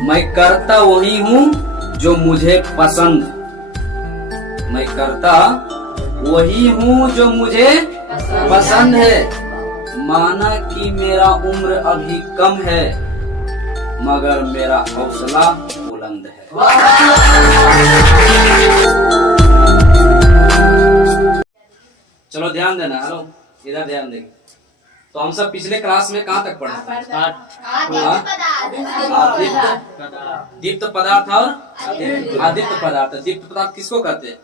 मैं करता वही हूँ जो मुझे पसंद। मैं करता वही हूँ जो मुझे पसंद है। माना कि मेरा उम्र अभी कम है, मगर मेरा हौसला बुलंद है। चलो ध्यान देना, हेलो इधर ध्यान देंगे। तो हम सब पिछले क्लास में कहाँ तक पढ़े? दीप्त पदार्थ और अदीप्त पदार्थ। दीप्त पदार्थ किसको कहते हैं?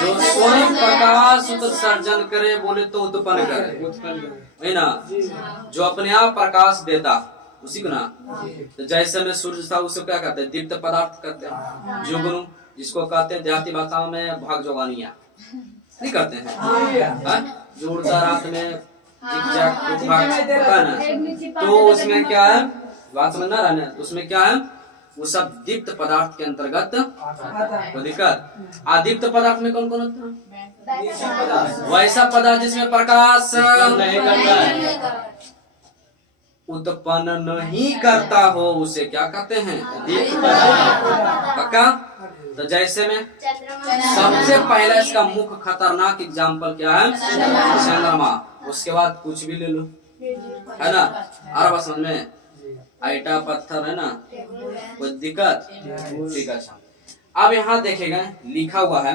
जो स्वयं प्रकाश उत्सर्जन करे, बोले तो उत्पन्न करे, है ना? जो अपने आप प्रकाश देता, उसी को ना। तो जैसे में सूर्य था, उसको क्या कहते हैं? दीप्त पदार्थ कहते हैं। जुगनू जिसको कहते हैं देहाती भाषा में भाग जोगानिया, नहीं कहते हैं? जो उड़ता रात में तो उसमें क्या है, बात समझना रहना। तो उसमें क्या है, वो सब दीप्त पदार्थ के अंतर्गत कोई दिक्कत। अदीप्त पदार्थ में कौन कौन होता है? वैसा पदार्थ जिसमें प्रकाश उत्पन्न नहीं करता हो, उसे क्या कहते हैं? दीप्त पदार्थ। पक्का? तो जैसे में सबसे पहला इसका मुख्य खतरनाक एग्जाम्पल क्या है? चंद्रमा। उसके बाद कुछ भी ले लो, है ना? अरब समझ में आईटा पत्थर, है ना? कोई दिक्कत? ठीक है। अब यहाँ देखेगा लिखा हुआ है,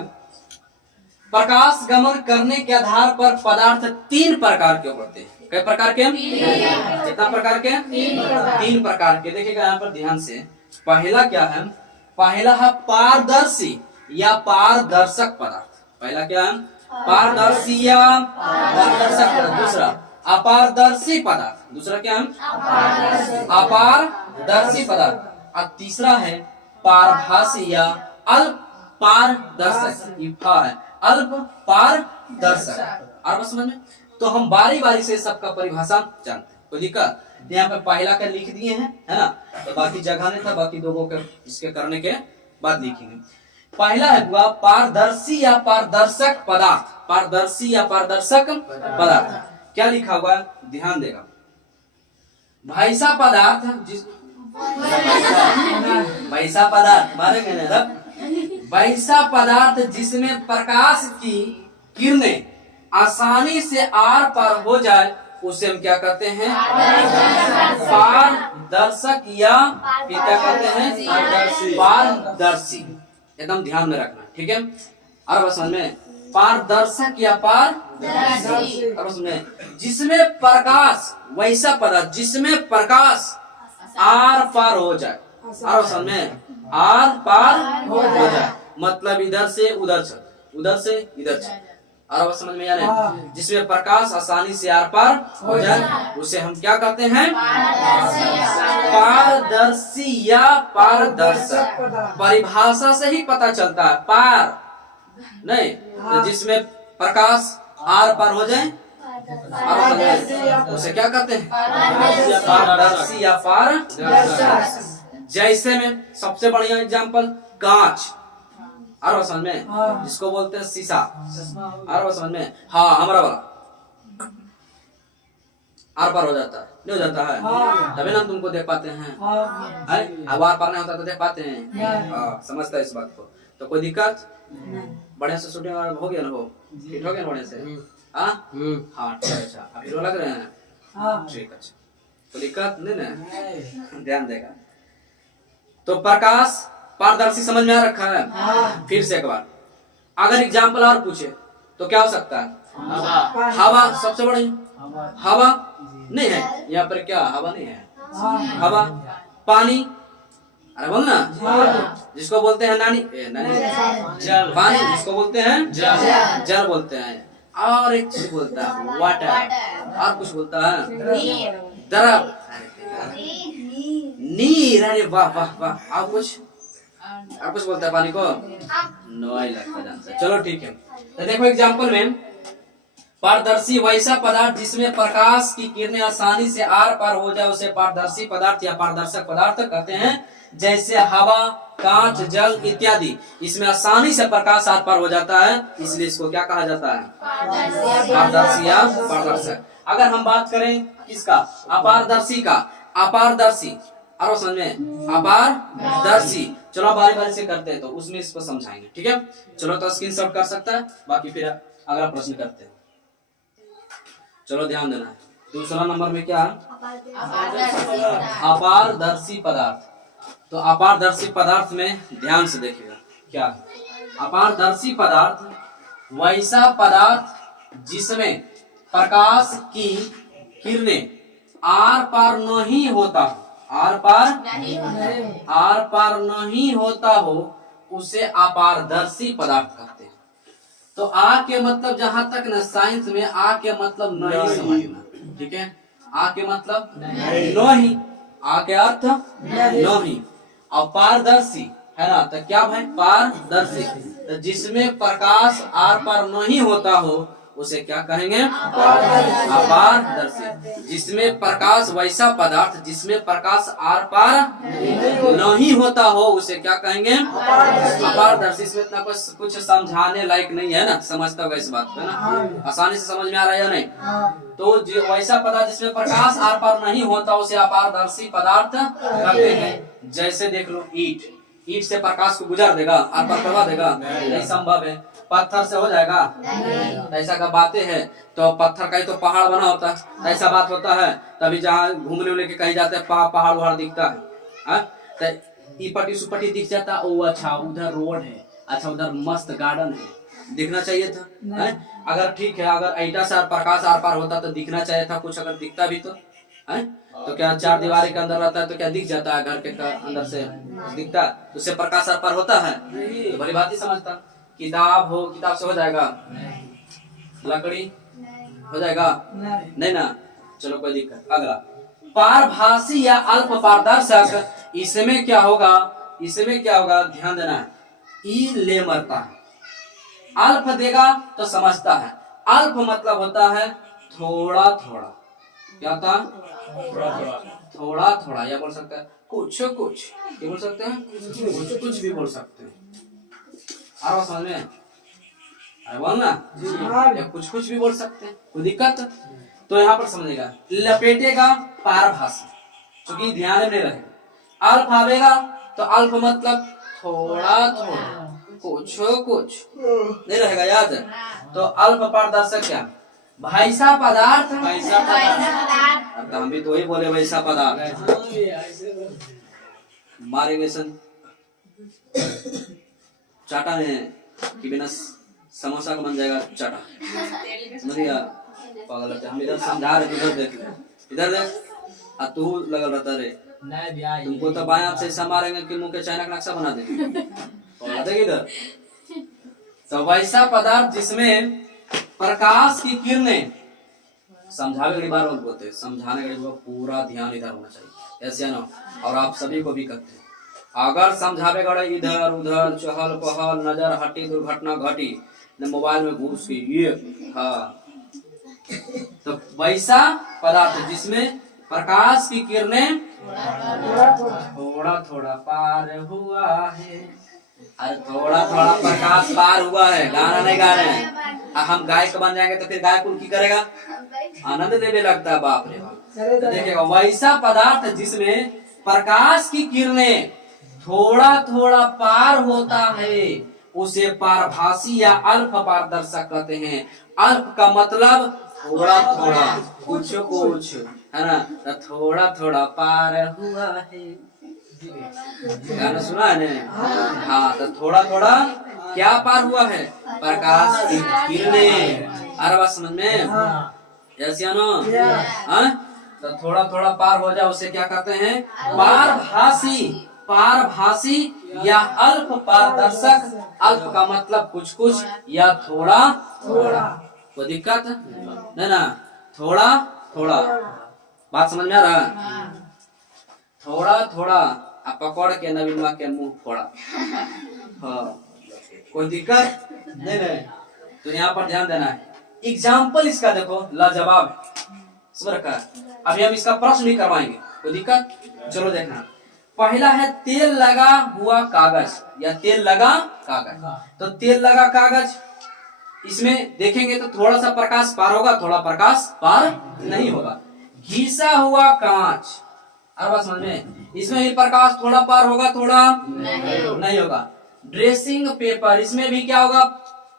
प्रकाश गमन करने के आधार पर पदार्थ 3 प्रकार के होते हैं। कई प्रकार के? कितना प्रकार के? 3 प्रकार के। देखिएगा यहाँ पर ध्यान से। पहला क्या है? पहला है पारदर्शी या पारदर्शक पदार्थ। पहला क्या है? पारदर्शी या पारदर्शक पदार्थ। दूसरा अपारदर्शी पदार्थ। दूसरा क्या है? अपारदर्शी पदार्थ। और तीसरा है पारभासी या अल्प पारदर्शक। अल्प पारदर्शक। और बस समझ में। तो हम बारी बारी से सबका परिभाषा जानते हैं, कोई दिक्कत? यहाँ पे पहला का लिख दिए हैं, है ना? तो बाकी जगह नहीं था, बाकी दो के इसके करने के बाद लिखेंगे। पहला है पारदर्शी या पारदर्शक पदार्थ। पारदर्शी या पारदर्शक पदार्थ क्या लिखा हुआ है? ध्यान देगा। वैसा पदार्थ वैसा पदार्थ मारेंगे ना, वैसा पदार्थ जिसमें प्रकाश की किरणें आसानी से आर पार हो जाए, उसे हम क्या कहते हैं? पारदर्शक या क्या कहते हैं? पारदर्शी। एकदम ध्यान में रखना, ठीक है? और समझ में, पारदर्शक या पारदर्शी। और समझ जिसमें प्रकाश, वैसा पदार्थ जिसमें प्रकाश आर पार हो जाए। और समझ में, आर पार हो जाए मतलब इधर से उधर चल, उधर से इधर चल। और समझ में आ रहा है? जिसमें प्रकाश आसानी से आर पार हो जाए, उसे हम क्या कहते हैं? पारदर्शी या पारदर्शक। परिभाषा से ही पता चलता है, पार नहीं तो जिसमें प्रकाश आर पार हो जाए, उसे क्या कहते हैं? पारदर्शी या पारदर्शक। जैसे में सबसे बढ़िया एग्जाम्पल कांच। और समझ में, जिसको बोलते हैं शीशा। और समझ में, हाँ हमारा वाला आर पार हो जाता है, नहीं हो जाता है? तभी ना हम तुमको देख पाते हैं। अब आर पार नहीं होता तो देख पाते हैं। समझता है इस बात को? तो कोई दिक्कत? बढ़िया से शूटिंग हो गया ना? हो फिट हो गया बढ़िया से? हाँ अच्छा। अभी रो लग रहे हैं? ठीक है। कोई दिक्कत नहीं ना? ध्यान देगा। तो प्रकाश पारदर्शी समझ में आ रखा है? फिर से एक बार अगर एग्जाम्पल और पूछे तो क्या हो सकता है? हवा सबसे बड़ी। हवा नहीं है यहाँ पर, क्या हवा नहीं है? हवा। पानी, अरे बोल ना, जिसको बोलते हैं नानी जल। पानी जिसको बोलते हैं जल बोलते हैं। और एक चीज बोलता है वाटर। और कुछ बोलता है द्रव, नीर। अरे वाह वाह वाह। और कुछ बोलता है पानी को? नहीं लगता जानता। चलो ठीक है। तो देखो एग्जाम्पल में, पारदर्शी वैसा पदार्थ जिसमें प्रकाश की किरणें आसानी से आर पार हो जाए, उसे पारदर्शी पदार्थ या पारदर्शक पदार्थ कहते हैं। जैसे हवा, कांच, जल इत्यादि, इसमें आसानी से प्रकाश आर पार हो जाता है, इसलिए इसको क्या कहा जाता है? पारदर्शी या पारदर्शक। अगर हम बात करें किसका? अपारदर्शी का। अपारदर्शी और समझ में अपारदर्शी। चलो बारी बारी से करते हैं तो उसमें इसको समझाएंगे, ठीक है। चलो तो स्क्रीनशॉट कर सकता है, बाकी फिर अगला प्रश्न करते हैं। चलो ध्यान देना है। दूसरा नंबर में क्या है? अपारदर्शी पदार्थ। तो अपारदर्शी पदार्थ में ध्यान से देखिएगा क्या है। अपारदर्शी पदार्थ वैसा पदार्थ जिसमें प्रकाश की किरणें आर पार नहीं होता, आर पार नहीं होता हो, उसे अपारदर्शी पदार्थ कहते हैं। तो आ के मतलब जहां तक ना साइंस में आ के मतलब नहीं समझना, ठीक है। आ के मतलब नहीं, आ के अर्थ नहीं। और पारदर्शी है ना, तो क्या भाई पारदर्शी, तो जिसमें प्रकाश आर पार नहीं होता हो उसे क्या कहेंगे? अपारदर्शी। जिसमें प्रकाश वैसा पदार्थ जिसमें प्रकाश आर पार नहीं होता हो उसे क्या कहेंगे? अपारदर्शी। इसमें इतना कुछ समझाने लायक नहीं है ना, समझता होगा इस बात है ना, आसानी से समझ में आ रहा है या नहीं? तो जो वैसा पदार्थ जिसमें प्रकाश आर पार नहीं होता उसे अपारदर्शी पदार्थ कहते हैं। जैसे देख लो ईट, ईट से प्रकाश को गुजर देगा, आर पार करवा देगा? नहीं संभव है। पत्थर से हो जाएगा? ऐसा का बातें है। तो पत्थर का ही तो पहाड़ बना होता है, ऐसा बात होता है। तभी जहाँ घूमने उमने के कहीं जाते हैं पहाड़ वहाड़ दिखता है, तो ईपटी सुपटी दिख जाता, ओ अच्छा उधर रोड है, अच्छा उधर मस्त गार्डन है, दिखना चाहिए था है? अगर ठीक है, अगर ईटा से प्रकाश आर पार होता तो दिखना चाहिए था कुछ, अगर दिखता भी तो है। तो क्या चार दीवारी के अंदर रहता है तो क्या दिख जाता है? घर के अंदर से दिखता, उससे प्रकाश आर पार होता है? तो भली बात ही समझता। किताब हो, किताब से हो जाएगा? लकड़ी हो जाएगा? नहीं ना। चलो कोई दिक्कत। अगला पारभासी या अल्प पारदर्शक, इसमें क्या होगा? इसमें क्या होगा ध्यान देना है। ई ले मरता है, अल्प देगा तो समझता है। अल्प मतलब होता है थोड़ा थोड़ा, क्या होता? थोड़ा थोड़ा, या बोल सकते हैं कुछ कुछ, क्या बोल सकते हैं? कुछ कुछ भी बोल सकते हैं। आ समझ में? अरे बोलना, या कुछ कुछ भी बोल सकते हैं, कोई दिक्कत? तो यहाँ पर समझेगा लपेटेगा पारभासी, क्योंकि ध्यान में नहीं रहेगा। अल्प आवेगा तो अल्प मतलब थोड़ा थोड़ा, कुछ कुछ नहीं रहेगा, याद है? तो अल्प पारदर्शक क्या? वैसा पदार्थ, हम भी तो वही बोले वैसा पदार्थ। मारेंगे सन चाटा ने कि बिना समोसा का बन जाएगा चाटा, समझिएगा? पागल हम इधर समझा रहे, इधर देख ले, इधर देख, आ तू लगल रहता रे, तुमको तो बाएं हाथ से ऐसा मारेंगे कि मुंह के चाइना का नक्शा बना देंगे इधर। तो वैसा पदार्थ जिसमें प्रकाश की किरणें, समझाने के बार बोलते हैं, समझाने के लिए पूरा ध्यान इधर होना चाहिए, ऐसे ना। और आप सभी को भी करते हैं, अगर समझावे गड़े इधर उधर चहल पहल नजर हटी दुर्घटना घटी, मोबाइल में घुस के ये हाँ, तो वैसा पदार्थ जिसमें प्रकाश की किरणें थोड़ा थोड़ा पार हुआ है। अरे थोड़ा थोड़ा प्रकाश पार हुआ है, गाना नहीं गा रहे हैं। हम गायक बन जाएंगे तो फिर गायक उनकी करेगा, आनंद देने लगता है, बाप रे बाप। तो देखिएगा वैसा पदार्थ जिसमें प्रकाश की किरणें थोड़ा थोड़ा पार होता है उसे पारभासी या अल्प पारदर्शक कहते हैं। अल्प का मतलब थोड़ा थोड़ा, कुछ कुछ, है ना? तो थोड़ा थोड़ा पार हुआ है, गाना सुना है ने? हाँ, तो थोड़ा थोड़ा क्या पार हुआ है? प्रकाश की किरणें। अरे बात समझ में? ऐसे ना, तो थोड़ा थोड़ा पार हो जाए उसे क्या कहते हैं? पारभासी। पारभासी या अल्प पारदर्शक, अल्प का मतलब कुछ कुछ या थोड़ा थोड़ा, कोई दिक्कत नहीं ना? थोड़ा थोड़ा, बात समझ में आ रहा? थोड़ा थोड़ा आप पकड़ के नवीनमा के मुंह फोड़ा, हाँ, कोई दिक्कत नहीं नहीं। तो यहाँ पर ध्यान देना है। एग्जाम्पल इसका देखो लाजवाब समझ का। अभी हम इसका प्रश्न भी करवाएंगे, कोई दिक्कत? चलो देखना। पहला है तेल लगा हुआ कागज या तेल लगा कागज। तो तेल लगा कागज, इसमें देखेंगे तो थोड़ा सा प्रकाश पार होगा, थोड़ा प्रकाश पार नहीं होगा। घिसा हुआ कांच, और बात समझ में, इसमें भी प्रकाश थोड़ा पार होगा, थोड़ा नहीं होगा। ड्रेसिंग पेपर, इसमें भी क्या होगा,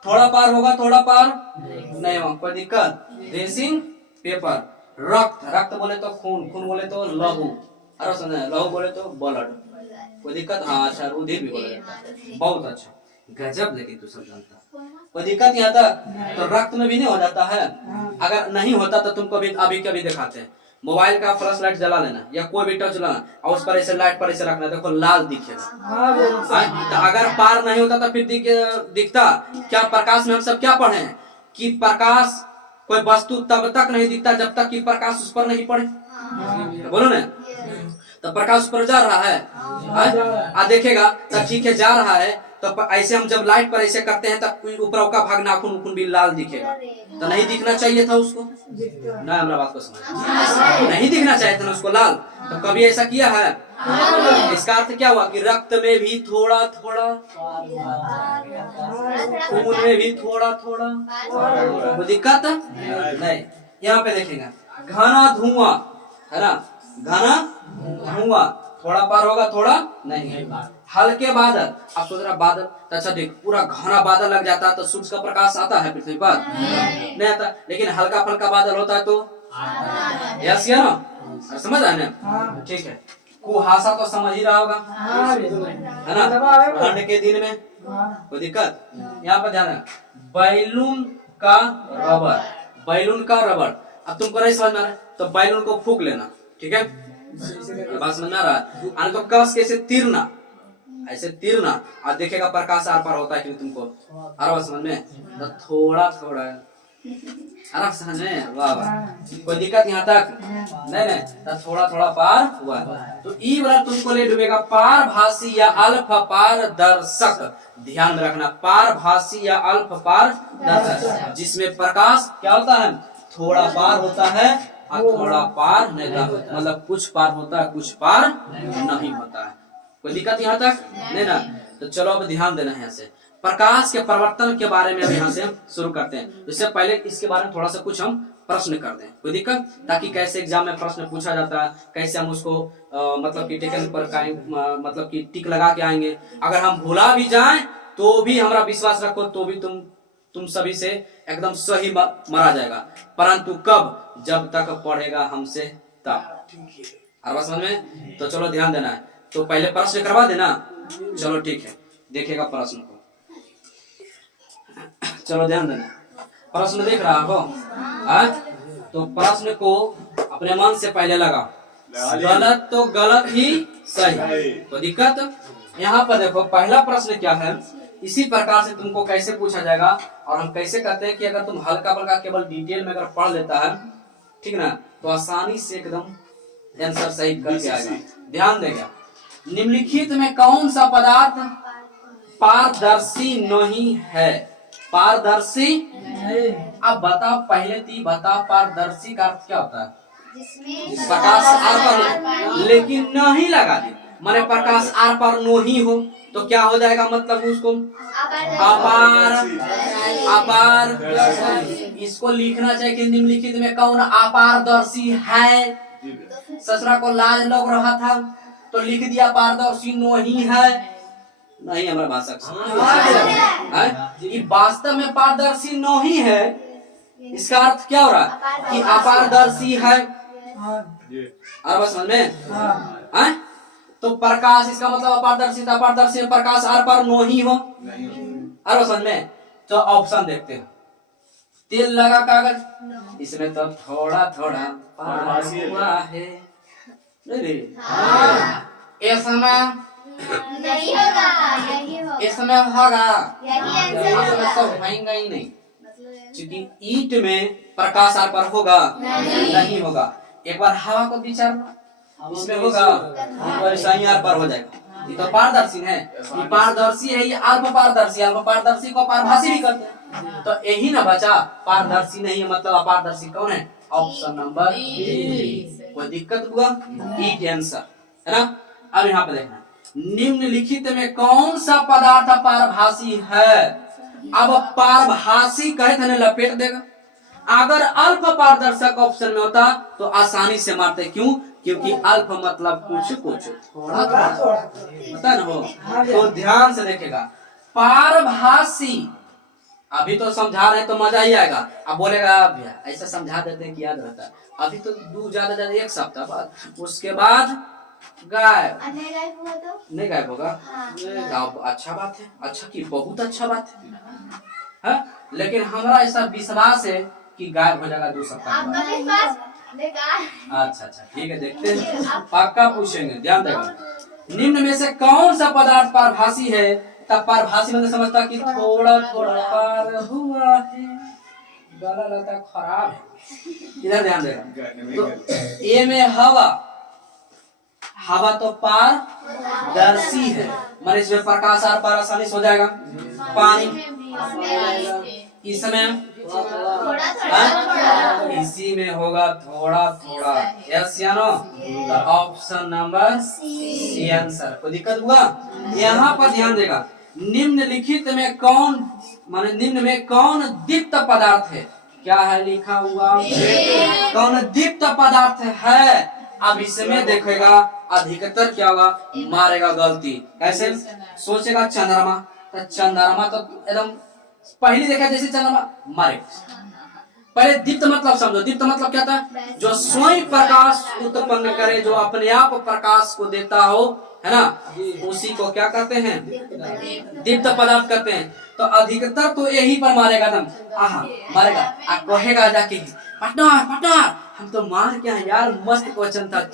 थोड़ा पार होगा, थोड़ा पार नहीं होगा, कोई दिक्कत। ड्रेसिंग पेपर, रक्त, रक्त बोले तो खून, खून बोले तो लहू, अरे समझे, लहू बोले तो ब्लड, कोई दिक्कत। हाँ अच्छा, रुधिर भी बोले जाता है, बहुत अच्छा, गजब। लेकिन तू सब जानता, कोई दिक्कत यहाँ तक। तो रक्त में भी नहीं हो जाता है, अगर नहीं होता तो तुमको भी अभी कभी दिखाते हैं। मोबाइल का फ्लैश लाइट जला लेना या कोई भी टच लाना और उस पर ऐसे लाइट पर ऐसे रखना, देखो लाल दिखेगा। तो अगर पार नहीं होता तो फिर दिखता क्या? प्रकाश में हम सब क्या पढ़े हैं कि प्रकाश, कोई वस्तु तब तक नहीं दिखता जब तक कि प्रकाश उस पर नहीं पड़े। बोलो ना, तो प्रकाश उस पर जा रहा है, देखेगा तब ठीक है, जा रहा है। तो ऐसे हम जब लाइट पर ऐसे करते हैं तब ऊपर का भाग नाखून उखून भी लाल दिखेगा, तो नहीं दिखना चाहिए था उसको ना, हमारा बात को समझ, नहीं दिखना चाहिए था ना उसको लाल। तो कभी ऐसा किया है? इसका अर्थ क्या हुआ कि रक्त में भी थोड़ा थोड़ा, खून में भी थोड़ा थोड़ा, कोई दिक्कत नहीं। यहाँ पे देखेगा घना धुआं है ना, घना धुआं, थोड़ा पार होगा, थोड़ा नहीं। हल्के बादल, आप सोच रहा बादल, तो अच्छा देख, पूरा घना बादल लग जाता है तो सूरज का प्रकाश आता है पृथ्वी पर? नहीं आता। लेकिन हल्का फल्का बादल होता है तो यस या ना, समझ आए ना? ठीक है, कुहासा तो समझ ही रहा होगा है ना, ठंड के दिन में, कोई दिक्कत। यहाँ पर ध्यान रखना, बैलून का रबर, बैलून का रबर। अब तुमको नहीं समझ में आ रहा तो बैलून को फूंक लेना, ठीक है, ये बात समझ में आ रहा है। तो कस कैसे तीरना, ऐसे तीरना, और देखेगा प्रकाश आर पार होता है कि तुमको, आराम समझ में, तो थोड़ा थोड़ा, आराम समझ में, वाह वाह, कोई दिक्कत यहाँ तक नहीं, तो थोड़ा थोड़ा पार हुआ। तो ई वाला तुमको ले डूबेगा पारभासी या अल्प पारदर्शक, ध्यान में रखना, पारभासी या अल्प पारदर्शक, जिसमें प्रकाश क्या होता है, थोड़ा पार होता है और थोड़ा पार नहीं होता, मतलब कुछ पार होता है, कुछ पार नहीं होता है। कोई दिक्कत यहाँ तक नहीं ना? तो चलो अब ध्यान देना है यहाँ से, प्रकाश के परिवर्तन के बारे में अब यहाँ से हम शुरू करते हैं। इससे पहले इसके बारे में थोड़ा सा कुछ हम प्रश्न कर दें, कोई दिक्कत, ताकि कैसे एग्जाम में प्रश्न पूछा जाता है, कैसे हम उसको मतलब कि टेकन पर मतलब कि टिक लगा के आएंगे। अगर हम भुला भी जाएं तो भी हमारा विश्वास रखो, तो भी तुम सभी से एकदम सही मरा जाएगा, परंतु कब? जब तक पढ़ेगा हमसे तब। और समझ में? तो चलो ध्यान देना है, तो पहले प्रश्न करवा देना, चलो ठीक है, देखेगा प्रश्न को, चलो ध्यान देना, प्रश्न देख रहा हो, तो प्रश्न को अपने मन से पहले लगा, गलत तो गलत ही सही, तो दिक्कत। यहाँ पर देखो पहला प्रश्न क्या है, इसी प्रकार से तुमको कैसे पूछा जाएगा, और हम कैसे कहते हैं कि अगर तुम हल्का फल्का केवल डिटेल में अगर पढ़ लेता है, ठीक ना, तो आसानी से एकदम आंसर सही करके आएगा। ध्यान देगा, निम्नलिखित में कौन सा पदार्थ पारदर्शी नहीं है? पारदर्शी, अब बताओ, पहले ती बताओ पारदर्शी का अर्थ क्या होता है? प्रकाश आर पार, लेकिन नहीं लगा दी, माने प्रकाश आर पार नहीं हो तो क्या हो जाएगा, मतलब उसको अपार, अपार। इसको लिखना चाहिए कि निम्नलिखित में कौन अपारदर्शी है। ससुरा को लाज लग रहा था तो लिख दिया पारदर्शी नहीं है, नहीं हमारा भाषा वास्तव में पारदर्शी नहीं है, इसका अर्थ क्या हो रहा कि अपारदर्शी है। अब समझ में? तो प्रकाश, इसका मतलब अपारदर्शी, अपारदर्शी में प्रकाश आर पार नहीं हो, अरे समझ में? तो ऑप्शन देखते हैं, तेल लगा कागज, इसमें तो थोड़ा थोड़ा पार हुआ है, इसमें नहीं होगा, यही होगा, इसमें होगा, यही आंसर इसमें तो होगा ही नहीं, क्योंकि ईंट में प्रकाश आर पार होगा नहीं होगा। एक बार हवा को विचारना, इसमें होगा और सही आर पार हो जाएगा। ये तो पारदर्शी है, ये पारदर्शी है, ये अल्प पारदर्शी, अल्प पारदर्शी को पारभासी भी करते हैं, तो यही ना बचा, पारदर्शी नहीं है, मतलब अपारदर्शी कौन है? Option number B. कोई दिक्कत हुआ? ई आंसर है ना। अब यहाँ पे देखना, निम्नलिखित में कौन सा पदार्थ पारभासी है? अब पारभासी कहे थे ना, लपेट देगा। अगर अल्प पारदर्शक ऑप्शन में होता तो आसानी से मारते, क्यों क्योंकि अल्प मतलब कुछ कुछ थोड़ा थोड़ा, पता न हो। तो ध्यान से देखेगा, पारभासी अभी तो समझा रहे हैं तो मजा ही आएगा। अब बोलेगा भैया ऐसा समझा देते हैं कि याद रहता है। अभी तो ज्यादा ज्यादा 1 सप्ताह बाद, उसके बाद गायब। नहीं गायब हुआ तो नहीं गायब होगा। हाँ। अच्छा बात है, अच्छा की बहुत अच्छा बात है। लेकिन हमारा ऐसा विश्वास है कि गायब हो जाएगा 2 सप्ताह आपका बाद। विश्वास बेकार। अच्छा ठीक है, देखते हैं, पक्का पूछेंगे, ध्यान देगा। निम्न में से कौन सा पदार्थ पारभासी है? तब पारभासी मतलब समझता कि थोड़ा थोड़ा पार हुआ है, गला लता खराब है। इधर ध्यान देगा। तो ए में हवा, हवा तो पारदर्शी है, मतलब इसमें प्रकाश और पार आसानी से हो जाएगा। पानी इसमें इसी में होगा थोड़ा थोड़ा। यस या नो? तो ऑप्शन नंबर सी आंसर। कोई दिक्कत हुआ? यहाँ पर ध्यान देगा, निम्नलिखित में कौन, माने निम्न में कौन दीप्त पदार्थ है? क्या है लिखा हुआ? कौन दीप्त पदार्थ है? अब इसमें देखेगा अधिकतर क्या होगा, मारेगा गलती। कैसे सोचेगा? चंद्रमा, तो चंद्रमा तो एकदम पहले देखा जैसे चंद्रमा मारे। पहले दीप्त मतलब समझो, दीप्त मतलब क्या था? जो स्वयं प्रकाश उत्पन्न करे, जो अपने आप प्रकाश को देता हो, है ना, उसी को क्या कहते हैं? दीप्त पदार्थ कहते हैं। तो अधिकतर तो यही पर मारेगा दम, मारेगा। कहेगा जाके पार्टनर पार्टनर हम तो मार क्या है यार, मस्त क्वेश्चन था।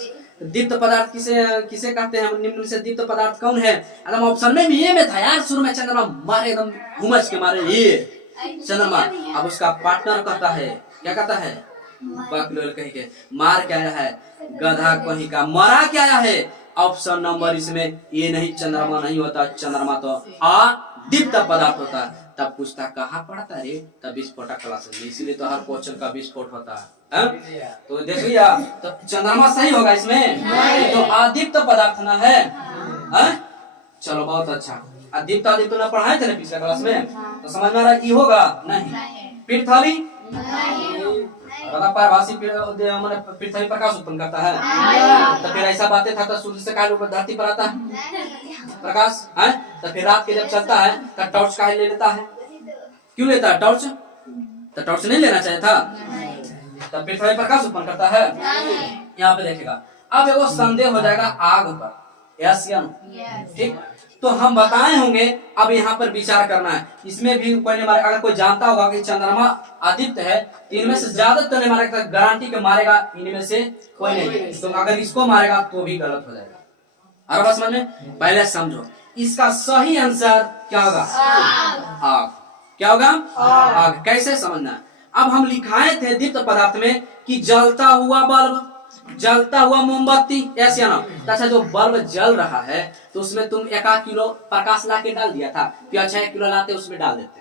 दीप्त पदार्थ किसे किसे कहते हैं? निम्न से दीप्त पदार्थ कौन है? एकदम ऑप्शन में ये में था यार, शुरू में चंद्रमा मारे, एकदम घुमस के मारे ये चंद्रमा। अब उसका पार्टनर कहता है, क्या कहता है? बकलोल कहीं के मार क्या है? गधा कहीं का मरा क्या है? ऑप्शन नंबर इसमें ये नहीं, चंद्रमा नहीं होता। चंद्रमा तो दीप्त पदार्थ होता है। तब पूछता कहाँ पढ़ता रे? तब विस्फोटक क्लास में, इसीलिए तो हर क्वेश्चन का विस्फोट होता है। तो देख लिया, तो चंद्रमा सही होगा इसमें, तो अदीप्त पदार्थ ना है। चलो बहुत अच्छा। अदीप्त अदीप्त ना पढ़ाए थे ना पिछले क्लास में, तो समझ में आ रहा है कि होगा नहीं। पृथ्वी पारभासी पृथ्वी प्रकाश उत्पन्न करता है। तो फिर ऐसा बातें था तो सूर्य से काहे ऊपर धरती पर आता है प्रकाश है? तो फिर रात के जब चलता है तो टॉर्च काहे ले लेता है? क्यों लेता है टॉर्च? तो टॉर्च नहीं लेना चाहिए था। तो पृथ्वी प्रकाश उत्पन्न करता है। यहाँ पे देखेगा, अब एगो संदेह हो जाएगा आग पर, यस या नो? ठीक, तो हम बताए होंगे, अब यहाँ पर विचार करना है। इसमें भी कोई नहीं मारेगा। अगर कोई जानता होगा कि चंद्रमा आदित्य है, तो इनमें से ज्यादा तो नहीं मारेगा, गारंटी के मारेगा इनमें से कोई नहीं। तो अगर इसको मारेगा तो भी गलत हो जाएगा। और बस समझ में, पहले समझो इसका सही आंसर क्या होगा? आग। क्या होगा? आग। कैसे समझना? अब हम लिखाए थे दीप्त पदार्थ में कि जलता हुआ बल्ब, जलता हुआ मोमबत्ती, ऐसे ना। अच्छा, जो बल्ब जल रहा है तो उसमें तुम 1 किलो प्रकाश ला के डाल दिया था, फिर अच्छा 1 किलो लाते उसमें डाल देते,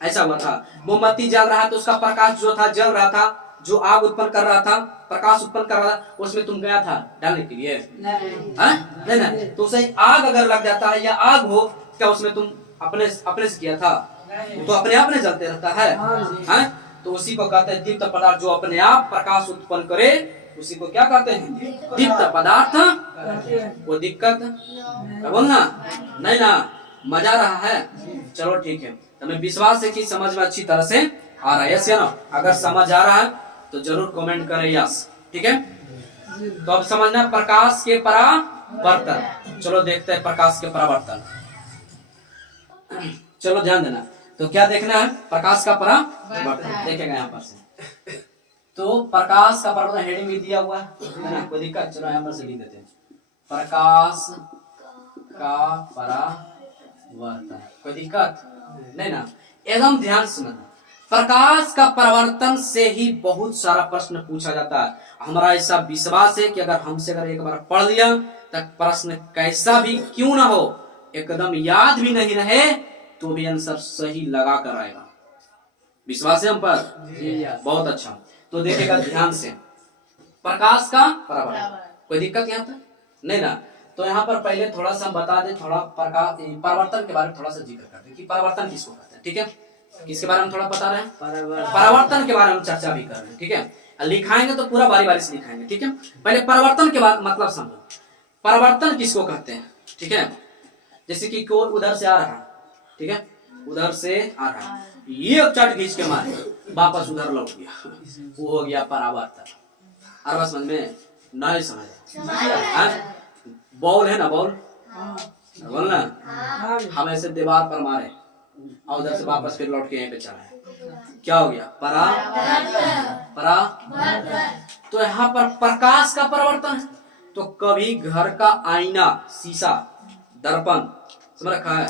ऐसा हुआ था। मोमबत्ती जल रहा तो उसका प्रकाश जो था जल रहा था, जो आग उत्पन्न कर रहा था, प्रकाश उत्पन्न कर रहा था, उसमें तुम गया था डालने के लिए? नहीं। तो सही आग अगर लग जाता है या आग हो, क्या उसमें तुम अपने से किया था? तो अपने आप नहीं जलते रहता है। तो उसी को कहते हैं दीप्त पदार्थ, जो अपने आप प्रकाश उत्पन्न करे उसी को क्या कहते हैं? दीप्त पदार्थ। वो दिक्कत बोलना नहीं ना, मजा रहा है? चलो ठीक है, हमें विश्वास है कि समझ में अच्छी तरह से आ रहा है, यस या नो? अगर समझ आ रहा है तो जरूर कमेंट करें यस। ठीक है, तो अब समझना प्रकाश के परावर्तन। चलो देखते हैं प्रकाश के परावर्तन। चलो ध्यान देना, तो क्या देखना है? प्रकाश का परावर्तन देखेगा यहाँ पर से। तो प्रकाश का परावर्तन हेडिंग भी दिया हुआ है ना, कोई दिक्कत? चलो यहाँ पर से लिख देते हैं, प्रकाश का परावर्तन। कोई दिक्कत नहीं ना? एकदम ध्यान से समझना, प्रकाश का परावर्तन से ही बहुत सारा प्रश्न पूछा जाता है। हमारा ऐसा विश्वास है कि अगर हमसे अगर एक बार पढ़ लिया तो प्रश्न कैसा भी क्यों ना हो, एकदम याद भी नहीं रहे तो भी आंसर सही लगा कर आएगा। विश्वास है हम पर? बहुत अच्छा। तो देखेगा ध्यान से, प्रकाश का परावर्तन। कोई दिक्कत यहाँ पर नहीं ना? तो यहाँ पर पहले थोड़ा सा बता दे, थोड़ा प्रकाश परावर्तन के बारे में थोड़ा सा जिक्र करते हैं कि परावर्तन किसको कहते हैं। ठीक है, किसके बारे में थोड़ा बता रहे हैं? परावर्तन के बारे में चर्चा भी कर रहे हैं। ठीक है, लिखाएंगे तो पूरा बारी बारी से लिखाएंगे, ठीक है। पहले परिवर्तन के बाद मतलब समझो, परिवर्तन किसको कहते हैं, ठीक है। जैसे कि कोई उधर से आ रहा है, ठीक है, उधर से आ रहा है, ये चट खींच के मारे, वापस उधर लौट गया, वो हो गया परावर्तन। और बस समझ में नहीं समझ, बॉल है ना, बॉल बोल ना, हम ऐसे दीवार पर मारे और उधर से वापस फिर लौट के यहीं पे चला, क्या हो गया, परा। तो यहाँ पर प्रकाश का परिवर्तन है। तो कभी घर का आईना, शीशा, दर्पण समझ रखा है,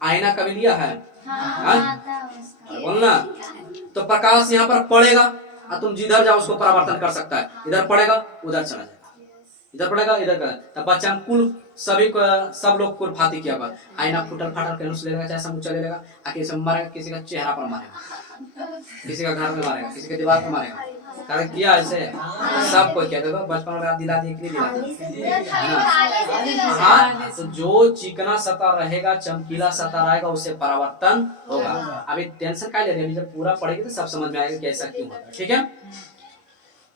आईना कभी लिया है, बोलना। तो प्रकाश यहाँ पर पड़ेगा और तुम जिधर जाओ उसको परिवर्तन कर सकता है, इधर पड़ेगा उधर चला जाएगा, इधर पड़ेगा इधर का। तब बच्चा कुल सभी को, सब लोग कुल फाती किया होगा, आईना फुटल फाटल के ले लेगा, चाहे समूचा ले लेगा, किसी मारेगा, किसी का चेहरा पर मारेगा, किसी का घर में मारेगा, किसी के दीवार पर मारेगा, कारण किया ऐसे सबको किया। देखो बचपन में दिला दी कि नहीं दिला। हाँ, तो जो चिकना सतह रहेगा, चमकीला सतह रहेगा, उससे परावर्तन होगा। अभी टेंशन क्या ले रही है, जब पूरा पढ़ेगी तो सब समझ में आएगा कि ऐसा क्यों होता है, ठीक है।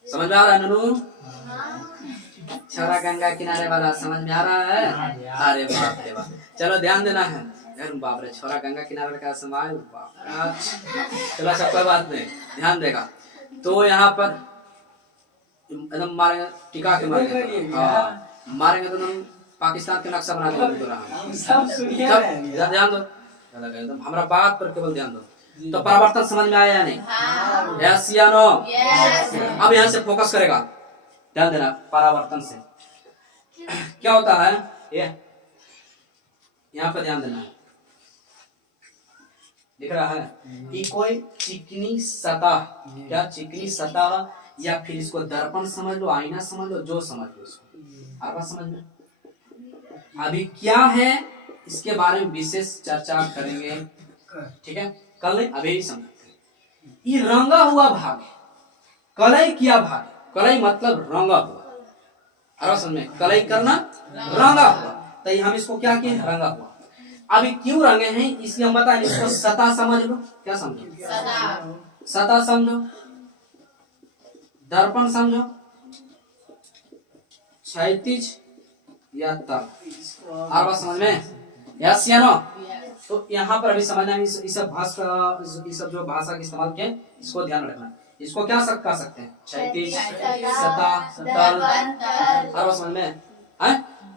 समझ में आ रहा है ननू? छोरा गंगा किनारे वाला समझ में आ रहा है? अरे बाप रे बाप, चलो ध्यान देना है। बाप रे, छोरा गंगा किनारे का समाज, चलो अच्छा कोई बात नहीं, ध्यान देगा। तो यहाँ पर एकदम मारेंगे, टिका के मारेंगे, हाँ मारेंगे तो एकदम पाकिस्तान के नक्शा बना देंगे। इधर ध्यान दो, एकदम हमारा बात पर केवल ध्यान दो। तो परिवर्तन समझ में आया या नहीं? यस या नो? अब यहाँ से फोकस करेगा, ध्यान देना। परावर्तन से क्या होता है, ये यहाँ पर ध्यान देना है, दिख रहा है कि कोई चिकनी सतह, क्या चिकनी सतह, या फिर इसको दर्पण समझ लो, आईना समझ लो, जो समझ लो इसको, आप समझ में। अभी क्या है इसके बारे में विशेष चर्चा करेंगे, ठीक है, कल नहीं अभी समझते। ये रंगा हुआ भाग है, कलई किया भाग, कलई मतलब रंगा हुआ, और समझ में, कलई करना रंगा हुआ, तो हम इसको क्या किए, रंगा हुआ। अभी क्यों रंगे हैं इसलिए हम बताएं, इसको सतह समझ लो, क्या समझो, सतह समझो, दर्पण समझो, क्षैतिज या तल, और बात समझ में, यस या नो? तो यहाँ पर अभी समझना है, इस सब जो भाषा का इस्तेमाल किया इसको ध्यान रखना। इसको क्या कह सकते हैं, क्षैतिज, सतह, तल, और बात समझ में है।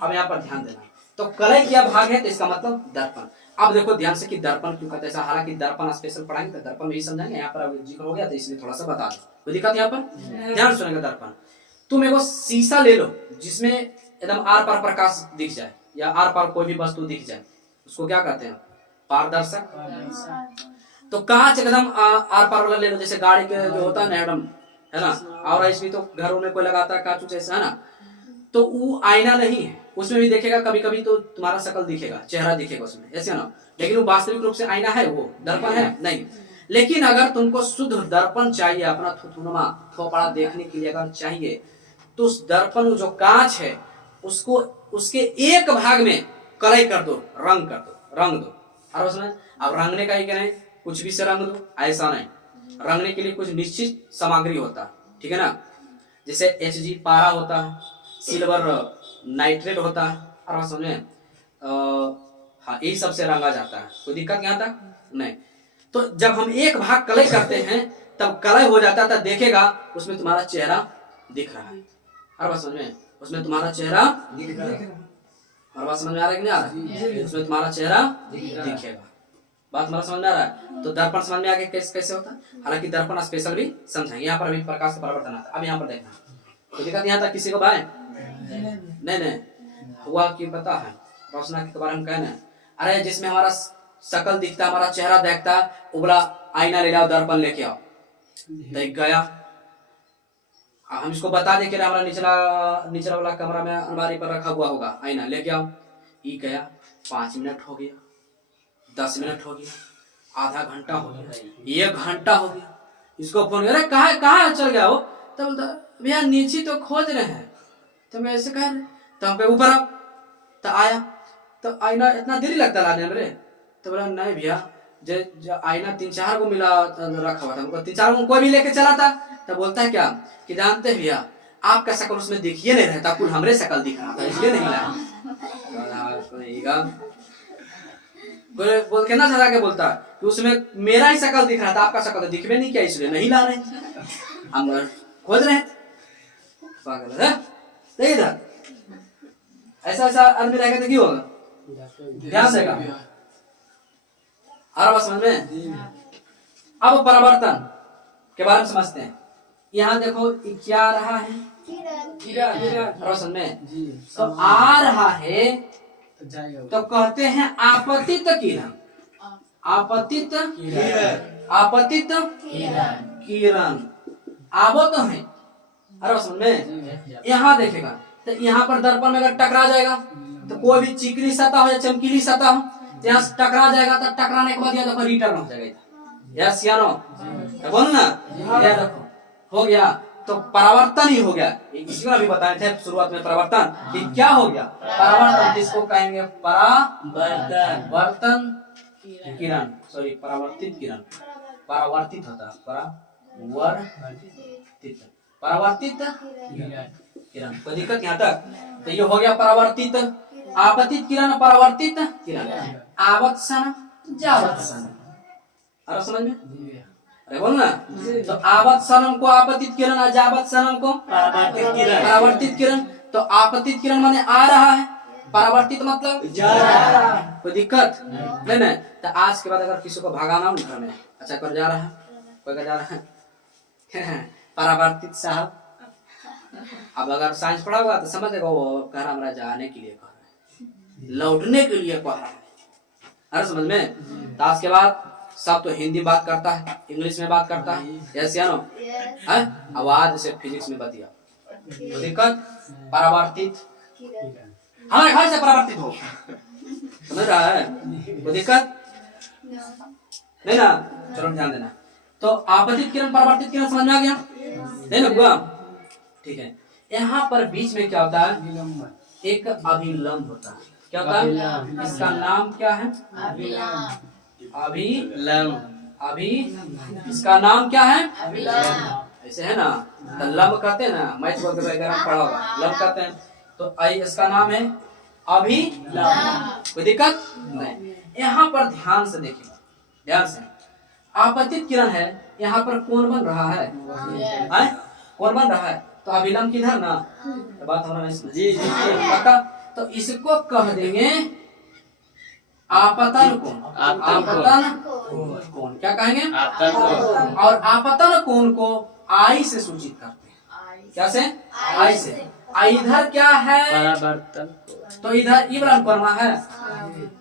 अब यहाँ पर ध्यान देना, तो कलई क्या भाग है, तो इसका मतलब दर्पण। अब देखो ध्यान से कि दर्पण क्यों कहते हैं, हालांकि दर्पण स्पेशल पढ़ाएंगे तो दर्पण में ही समझाएंगे, यहाँ पर अब जिक्र हो गया तो इसलिए थोड़ा सा बता दो, कोई दिक्कत यहाँ पर, ध्यान सुनेंगे। दर्पण, तुम एगो शीशा ले लो जिसमें एकदम आर पार प्रकाश दिख जाए, या आर पार कोई भी वस्तु दिख जाए, उसको क्या कहते हैं, पारदर्शक। तो कांच एकदम आर पार वाला ले लो, जैसे गाड़ी के जो होता है ना एकदम, है ना, और इसमें तो घरों में कोई लगाता है कांच जैसा, है ना, तो वो आईना नहीं है, उसमें भी देखेगा कभी कभी तो तुम्हारा शकल दिखेगा, चेहरा दिखेगा उसमें, ऐसे ना, लेकिन वो वास्तविक रूप से आईना है, वो दर्पण है नहीं। लेकिन अगर तुमको शुद्ध दर्पण चाहिए, अपना थुथुनमा थोपड़ा देखने के लिए अगर चाहिए, तो उस दर्पण जो कांच है उसको उसके एक भाग में कलई कर दो, रंग कर दो, रंग दो। और उसमें अब रंगने का ही क्या नहीं, कुछ भी से रंग दो ऐसा नहीं, रंगने के लिए कुछ निश्चित सामग्री होता है, ठीक है ना, जैसे HG पारा होता है, सिल्वर नाइट्रेट होता है, और समझे, हाँ यही सबसे रंगा जाता है, कोई दिक्कत यहाँ तक नहीं। तो जब हम एक भाग कलई करते हैं तब कलई हो जाता है, तब देखेगा उसमें तुम्हारा चेहरा दिख रहा है, और बात समझ में, उसमें तुम्हारा चेहरा दिख रहा है, और बात समझ में आ रहा है कि नहीं आ रहा, उसमें तुम्हारा चेहरा दिखेगा, बात हमारा समझ में आ रहा है। तो दर्पण समझ में आ गया कैसे होता है, हालांकि दर्पण स्पेशल भी समझाएंगे, यहाँ पर अभी प्रकाश का परिवर्तन आता है। अब यहाँ पर देखना, तो दिक्कत यहाँ तक किसी को भाई नहीं हुआ कि पता है, रोशना के बारे में कहना, अरे जिसमें हमारा शकल दिखता, हमारा चेहरा देखता, उबला आईना ले जाओ, दर्पण लेके आओ, देख गया, हम इसको बता दे कि हमारा निचला वाला कमरा में अलमारी पर रखा हुआ होगा, आईना लेके आओ, ये गया, 5 मिनट हो गया, 10 मिनट हो गया, आधा घंटा हो गया, 1 घंटा हो गया, इसको फोन, अरे कहाँ चल गया हो, तो बोलता भैया नीचे तो खोज रहे हैं, तो मैं ऐसे कह रहे, तो हम ऊपर अब तो आया, तो आईना इतना देरी लगता लाने में, तो बोला नहीं भैया, जो आईना 3-4 को मिला रखा हुआ था, 3-4 को कोई भी लेके चला था, तो बोलता है क्या कि जानते हैं भैया आपका शक्ल उसमें दिखिए नहीं रहता, कुल हमरे शक्ल दिख रहा था इसलिए नहीं लाया। कोई बोल के ना चला के बोलता कि उसमें मेरा ही शक्ल दिख रहा था, आपका शक्ल तो दिखवे नहीं क्या इसलिए नहीं ला रहे, हम खोज रहे हैं। पागल है देखिए इधर ऐसा ऐसा आदमी रहेगा तो क्यों होगा, ध्यान देगा। आ रहा समझ में। अब परिवर्तन के बारे में समझते हैं। यहाँ देखो क्या आ रहा है, रोशन में तो आ रहा है तो कहते हैं आपतित किरण, आपतित आपतित किरण आवो तो है। अरे समझ में। यहाँ देखेगा तो यहाँ पर दर्पण में अगर टकरा जाएगा तो कोई भी चिकनी सतह हो या चमकीली सतह हो, यहाँ टकरा जाएगा तो टकराने के बाद यह देखो रिटर्न हो जाएगा। यस या नो, बोल ना, यह देखो हो गया तो परावर्तन ही हो गया। इसी को अभी बताए थे शुरुआत में परावर्तन कि क्या हो गया, परावर्तन जिसको कहेंगे परावर्तन किरण, सॉरी परावर्तित किरण, परावर्तित होता है परावर्तित, परावर्तित किरण। कोई दिक्कत यहाँ तक? तो ये हो गया परावर्तित, आपतित किरण, परावर्तित किरण, आवत सन जावत सन। अरे समझ में, अरे बोल ना। तो आवत सनम को आपतित किरण, जावत सनम को परावर्तित किरण। तो आपतित किरण माने आ रहा है, परावर्तित मतलब जा रहा है। कोई दिक्कत नहीं ना। तो आज के बाद अगर किसी को भगाना घर में, अच्छा कर जा रहा है, कोई कर जा रहा है परावर्तित साहब, अब अगर साइंस पढ़ा होगा तो समझेगा वो कह रहा हमारा जाने के लिए कह रहा है, लौटने के लिए कह रहा है। अरे समझ में। तो आज के बाद सब तो हिंदी बात करता है, इंग्लिश में बात करता है, यस या नो, है आवाज से फिजिक्स में बतिया। तो दिक्कत परावर्तित, हमारे घर से परावर्तित हो, समझ रहा है, कोई दिक्कत नहीं ना। चलो ध्यान देना। तो आपतित किरण परावर्तित किरण समझ में आ गया नहीं ना बुआ, ठीक है। यहाँ पर बीच में क्या होता है, एक अभिलंब होता है। क्या होता है, इसका नाम क्या है, अभिलंब। अभी इसका नाम क्या है, ऐसे है ना, तो लंब कहते हैं ना, मैथ वगैरह पढ़ा होगा, लंब कहते हैं। तो इसका नाम है अभिलंब, कोई दिक्कत नहीं। यहाँ पर ध्यान से देखिए, ध्यान से, आपतित किरण है, यहाँ पर कौन बन रहा है, कौन बन रहा है, तो अभिलंब किधर ना, तो बात हमारा नहीं समझी पक्का। तो इसको कह देंगे आपतन कोण, आपतन कोण क्या कहेंगे, और आपतन कोण को आई से सूचित करते हैं। क्या से, आई से। इधर क्या है, परावर्तन, तो इधर इब्रान कोण है,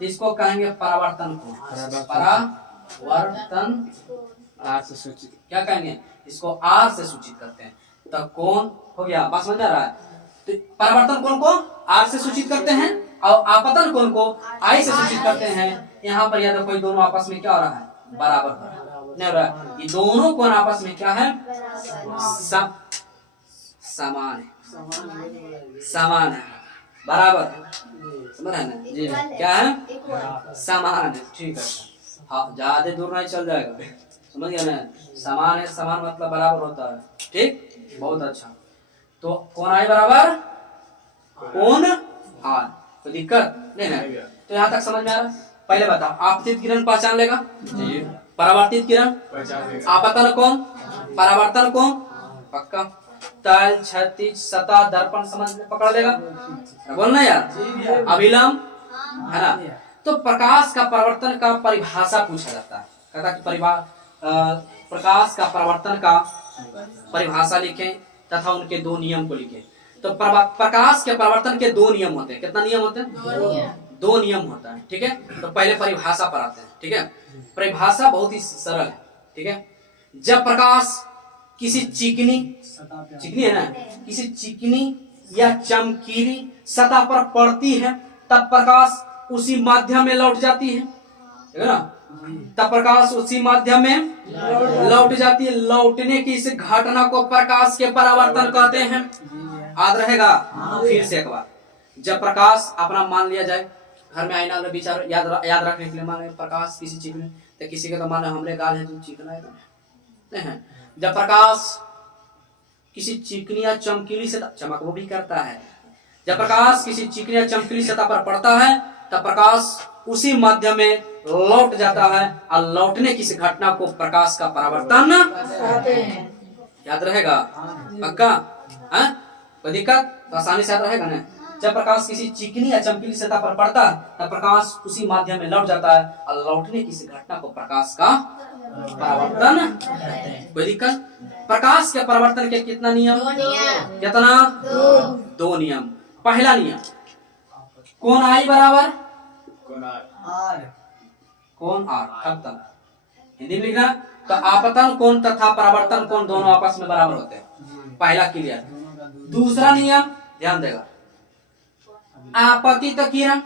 इसको कहेंगे परावर्तन कोण, परावर्तन आर से सूचित, क्या कहेंगे, इसको आर से सूचित करते हैं। तो कोण हो गया, बात समझ आ रहा है। तो परावर्तन कोण को आर से सूचित करते हैं और आपतन कोण को आई से सूचित करते हैं। यहाँ पर यह देखो दोनों आपस में क्या हो रहा है, बराबर हो रहा है, नहीं हो रहा है। ये दोनों कोण आपस में क्या है, समान है, समान है, बराबर, समझ रहे हैं जी, क्या है, समान है, ठीक है। हाँ ज्यादा दूर नहीं चल जाएगा, समझ गया ना। समान है, समान मतलब बराबर होता है, ठीक, बहुत अच्छा। तो कौन आए बराबर, कौन आर, तो दिक्कत नहीं ना। तो यहाँ तक समझ में आ रहा। पहले बताओ, आपतित किरण पहचान लेगा जी, परावर्तित किरण आपतन कोण, परावर्तन कोण पक्का, तल क्षैतिज सतह दर्पण समझ में पकड़ लेगा, बोलना यार, अभिलंब है ना। तो प्रकाश का परिवर्तन का परिभाषा पूछा जाता है, कहता कि प्रकाश का परिवर्तन का परिभाषा लिखें तथा उनके दो नियम को लिखें। तो प्रकाश के परिवर्तन के दो नियम होते हैं। कितना नियम होते हैं, दो नियम होता है, ठीक है। तो पहले परिभाषा पर आते हैं, ठीक है। परिभाषा बहुत ही सरल है, ठीक है। जब प्रकाश किसी चिकनी है ना, किसी चिकनी या चमकीली सतह पर पड़ती है तब प्रकाश उसी माध्यम में लौट जाती है, ठीक है ना। तब प्रकाश उसी माध्यम में लौट जाती है। लौटने की इस घटना को प्रकाश के परावर्तन कहते हैं। याद रहेगा, फिर से एक बार, जब प्रकाश अपना मान लिया जाए, घर में आईना विचार याद रखने के लिए, माने प्रकाश किसी चीज में, तो किसी के तो माने हमरे गाल है जो चिकना है, जब प्रकाश किसी चिकनी या चमकीली सतह, चमक वो भी करता है, जब प्रकाश किसी चिकनी या चमकीली सतह पर पड़ता है तब प्रकाश उसी माध्यम में लौट जाता है और लौटने की इस घटना को प्रकाश का परावर्तन याद रहेगा, पक्का? कोई दिक्कत? तो आसानी से याद रहेगा ना। जब प्रकाश किसी चिकनी या चमकीली सतह पर पड़ता है तब प्रकाश उसी माध्यम में लौट जाता है और लौटने की इस घटना को प्रकाश का परावर्तन। कोई दिक्कत? प्रकाश के परावर्तन के कितना नियम? कितना? दो नियम। पहला नियम, कोण आई बराबर कोण आर, खत्म। हिंदी में लिखना, तो आपतन कोण तथा परावर्तन कोण दोनों आपस में बराबर होते हैं। पहला क्लियर। दूसरा नियम ध्यान देगा, आपतित किरण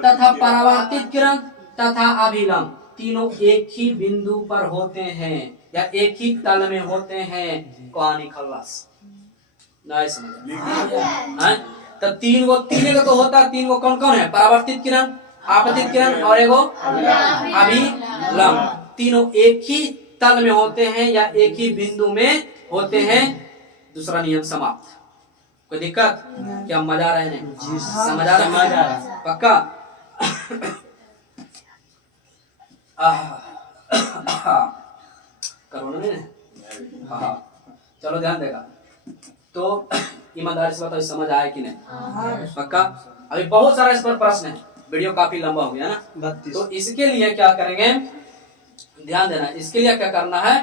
तथा परावर्तित किरण तथा अभिलंब तीनों एक ही बिंदु पर होते हैं या एक ही तल में होते हैं। कहानी खल्लास। नहीं समझ? तो तीन को तो होता है। तीन को कौन कौन है? परावर्तित किरण, आपतित किरण और एगो अभिलंब। तीनों एक ही तल में होते हैं या एक ही बिंदु में होते हैं। दूसरा नियम समाप्त। कोई दिक्कत? क्या मजा आ रहा है? समझ आ रहा है? पक्का? करो ना। चलो ध्यान देगा। तो ईमानदारी से बताओ समझ आया कि नहीं? पक्का? अभी बहुत सारा इस पर प्रश्न है, वीडियो काफी लंबा हो गया ना। तो इसके लिए क्या करेंगे, ध्यान देना। इसके लिए क्या करना है,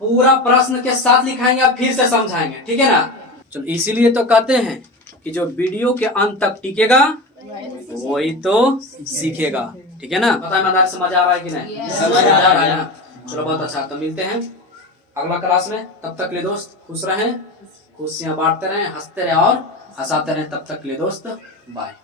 पूरा प्रश्न के साथ लिखाएंगे, फिर से समझाएंगे, ठीक है ना। चलो, इसीलिए तो कहते हैं कि जो वीडियो के अंत तक टिकेगा वही तो सीखेगा, ठीक है ना। पता है समझ आ रहा है कि नहीं? समझ आ रहा है ना। चलो बहुत अच्छा, तो मिलते हैं अगला क्लास में। तब तक के लिए दोस्त खुश रहें, खुशियां बांटते रहें, हंसते रहें और हंसाते रहें। तब तक के लिए दोस्त बाय।